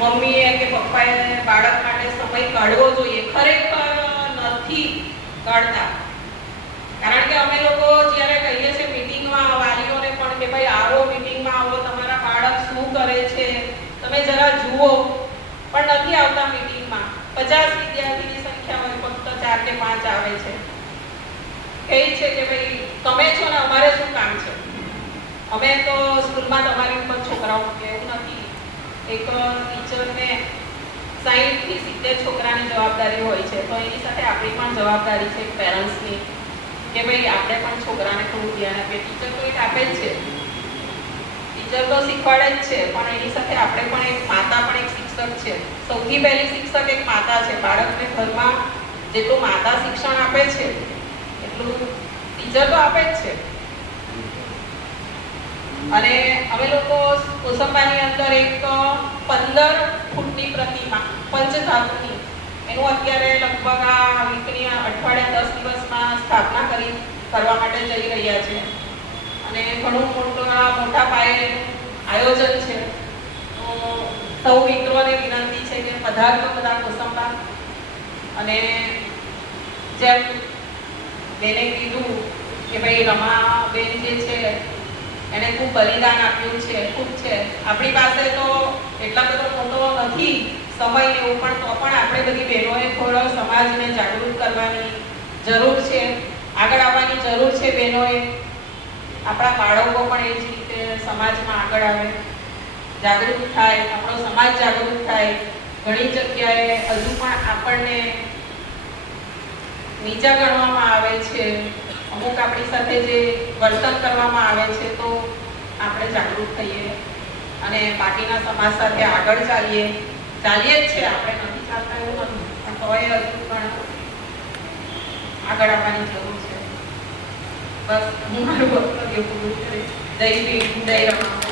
મમ્મીએ કે પપ્પાએ બાળક માટે સમય કાઢવો જોઈએ, ખરેખર નથી કાઢતા. કારણ કે અમે લોકો જ્યારે કહીએ છીએ મીટિંગમાં વાલીઓને પણ કે ભાઈ આવો મીટિંગમાં આવો, તમારા બાળક શું કરે છે તમે જરા જુઓ, પણ નથી આવતા મીટિંગમાં. 50 વિદ્યાર્થીની સંખ્યા હોય, ફક્ત 4 કે 5 આવે છે. કહે છે કે ભાઈ તમે છો ને અમારે શું કામ છે, અમે તો સ્કૂલમાં તમારી ઉપર છોકરાઓ મૂકે. એવું નથી. એક ટીચરને 60 થી 70 છોકરાની જવાબદારી હોય છે, તો એની સાથે આપણી પણ જવાબદારી છે પેરેન્ટ્સની કે ભાઈ આપણે પણ છોકરાને થોડું ધ્યાન આપીએ. ટીચર તો એક આપે જ છે, ટીચર તો શીખવાડે જ છે, પણ એની સાથે આપણે પણ એક માતા પણ એક શિક્ષક છે. સૌથી પહેલી શિક્ષક એક માતા છે. બાળકને ઘરમાં જેટલું માતા શિક્ષણ આપે છે એટલું ટીચર તો આપે જ છે. અને અમે લોકો કોસંબાની અંદર એક 15 ફૂટની પ્રતિમા પંચધાતુની, એનું અત્યારે લગભગ આ વીકની અઠવાડિયા 10 દિવસમાં સ્થાપના કરવા માટે જઈ રહ્યા છે. અને ઘણું મોટા પાયે આયોજન છે. તો સૌ મિત્રોને વિનંતી છે કે પધારજો બધા કોસંબા. અને જેમ બેને કીધું કે ભાઈ રમાબેન જે છે એને ખૂબ બલિદાન આપ્યું છે, ખૂબ છે. આપણી પાસે તો એટલા બધો મોટો નથી સમય એવું, પણ તો પણ આપણે બધી બહેનોએ થોડો સમાજને જાગૃત કરવાની જરૂર છે, આગળ આવવાની જરૂર છે બહેનોએ. આપણા બાળકો પણ એ જ રીતે સમાજમાં આગળ આવે, જાગૃત થાય, આપણો સમાજ જાગૃત થાય. ઘણી જગ્યાએ હજુ પણ આપણને નીચા ગણવામાં આવે છે, અમુક આપણી સાથે જે વર્તન કરવામાં આવે છે, તો આપણે જાગૃત થઈએ અને બાકીના સમાજ સાથે આગળ ચાલીએ જ છે. આપણે નથી ચાલતા એવું નથી, પણ તોય હજુ પણ આગળ આવવાની જરૂર છે. બસ હું મારું વક્તવ્ય પૂરું કરીશ. જય ભીમ, જય રમા.